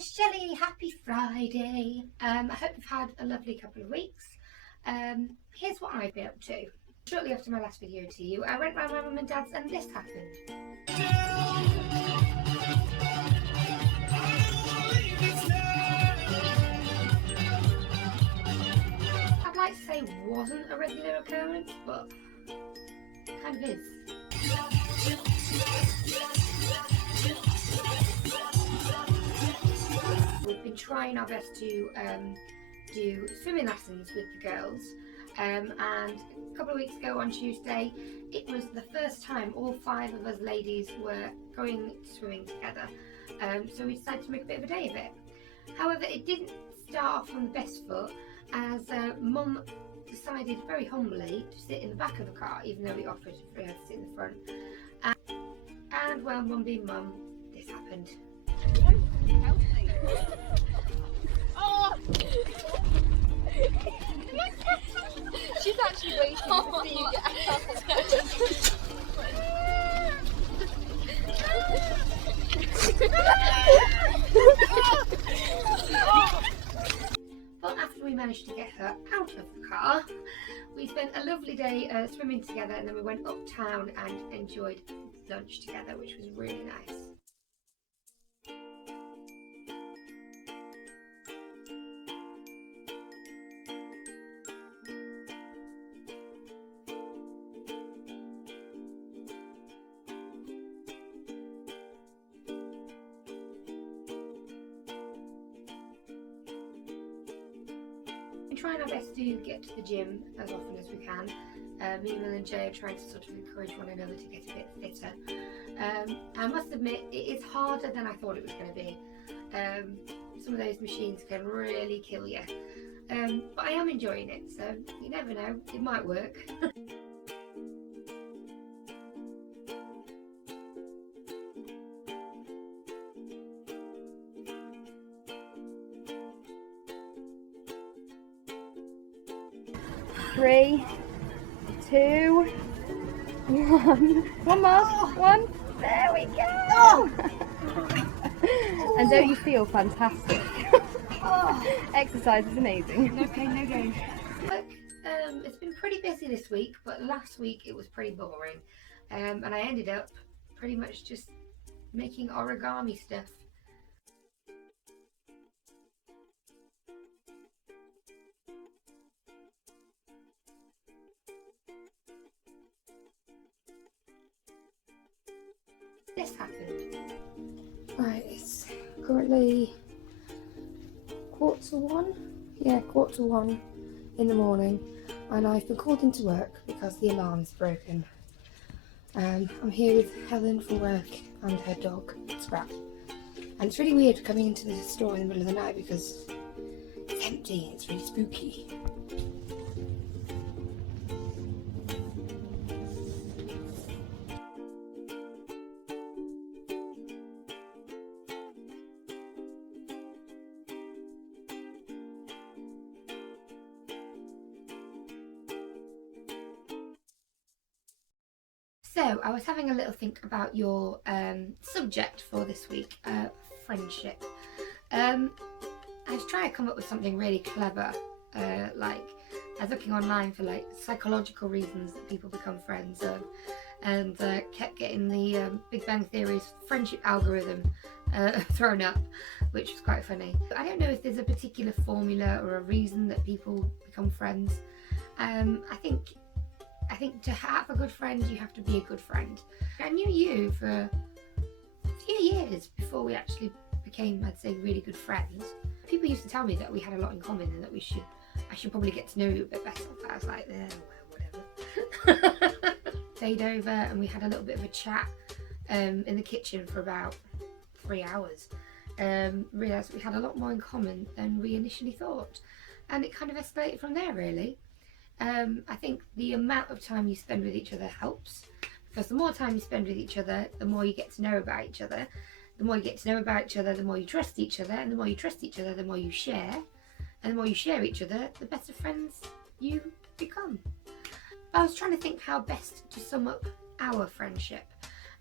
Shelley, happy Friday. I hope you've had a lovely couple of weeks. Here's what I've been up to. Shortly after my last video to you, I went round my mum and dad's and this happened. I'd like to say wasn't a regular occurrence, but it kind of is. We've been trying our best to do swimming lessons with the girls, and a couple of weeks ago on Tuesday it was the first time all 5 of us ladies were going swimming together, so we decided to make a bit of a day of it. However, it didn't start off on the best foot, as Mum decided very humbly to sit in the back of the car, even though we offered for her to sit in the front, and well, Mum being Mum, this happened. Oh! She's actually waiting to see you get out. But after we managed to get her out of the car, we spent a lovely day swimming together, and then we went uptown and enjoyed lunch together, which was really nice. We're trying our best to get to the gym as often as we can. Me, Will and Jay are trying to sort of encourage one another to get a bit fitter. I must admit, it is harder than I thought it was going to be. Some of those machines can really kill you. But I am enjoying it, so you never know, it might work. Three, two, one. One more. One. There we go. Oh. And don't you feel fantastic? Oh. Exercise is amazing. No pain, no gain. Look, it's been pretty busy this week, but last week it was pretty boring. And I ended up pretty much just making origami stuff. This happened. Right, it's currently 1:15. Yeah, 1:15 in the morning, and I've been called into work because the alarm's broken. I'm here with Helen from work and her dog, Scrap. And it's really weird coming into the store in the middle of the night because it's empty and it's really spooky. So, I was having a little think about your subject for this week, friendship. I was trying to come up with something really clever, like I was looking online for like psychological reasons that people become friends, and kept getting the Big Bang Theory's friendship algorithm thrown up, which was quite funny. I don't know if there's a particular formula or a reason that people become friends. I think to have a good friend, you have to be a good friend. I knew you for a few years before we actually became, I'd say, really good friends. People used to tell me that we had a lot in common and that I should probably get to know you a bit better. But I was like, well, whatever. Stayed over and we had a little bit of a chat in the kitchen for about 3 hours. Realised we had a lot more in common than we initially thought. And it kind of escalated from there, really. I think the amount of time you spend with each other helps, because the more time you spend with each other, the more you get to know about each other. The more you get to know about each other, the more you trust each other, and the more you trust each other, the more you share, and the more you share each other, the better friends you become. I was trying to think how best to sum up our friendship,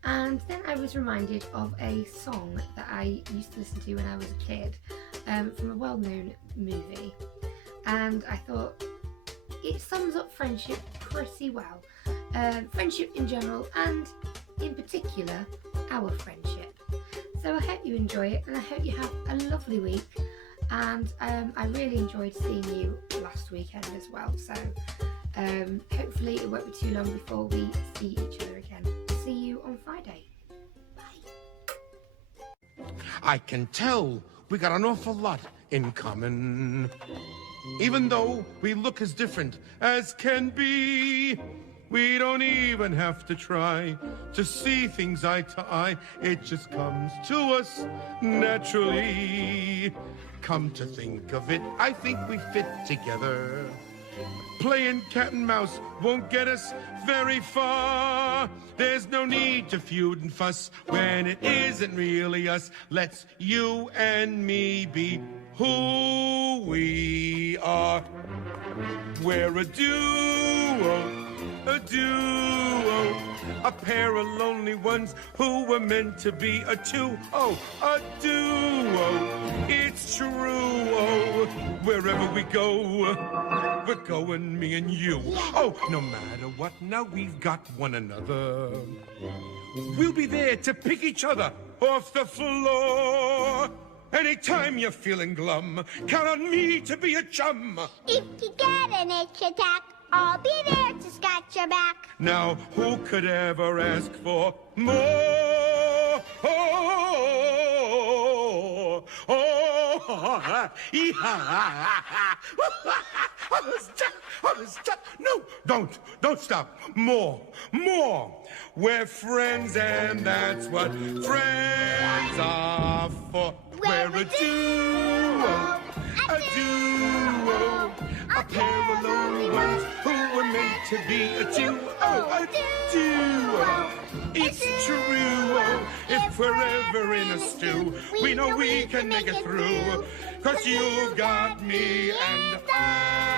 And then I was reminded of a song that I used to listen to when I was a kid, from a well-known movie, and I thought it sums up friendship pretty well. Friendship in general, and in particular our friendship. So I hope you enjoy it, and I hope you have a lovely week. And I really enjoyed seeing you last weekend as well, so hopefully it won't be too long before we see each other again. See you on Friday. Bye. I can tell we got an awful lot in common. Even though we look as different as can be, we don't even have to try to see things eye to eye. It just comes to us naturally. Come to think of it, I think we fit together. Playing cat and mouse won't get us very far. There's no need to feud and fuss when it isn't really us. Let's you and me be who we are. We're a duo, a pair of lonely ones who were meant to be a two. Oh, a duo, it's true. Oh, wherever we go, we're going, me and you. Oh, no matter what, now we've got one another. We'll be there to pick each other off the floor. Anytime you're feeling glum, count on me to be a chum. If you get an itch attack, I'll be there to scratch your back. Now, who could ever ask for more? Stop. No, don't stop. More. We're friends, and that's what friends are for. We're a duo, a pair of lonely ones who were meant to be a duo, a duo. It's true, if we're ever in a stew, we know we can make it through, 'cause you've got me and I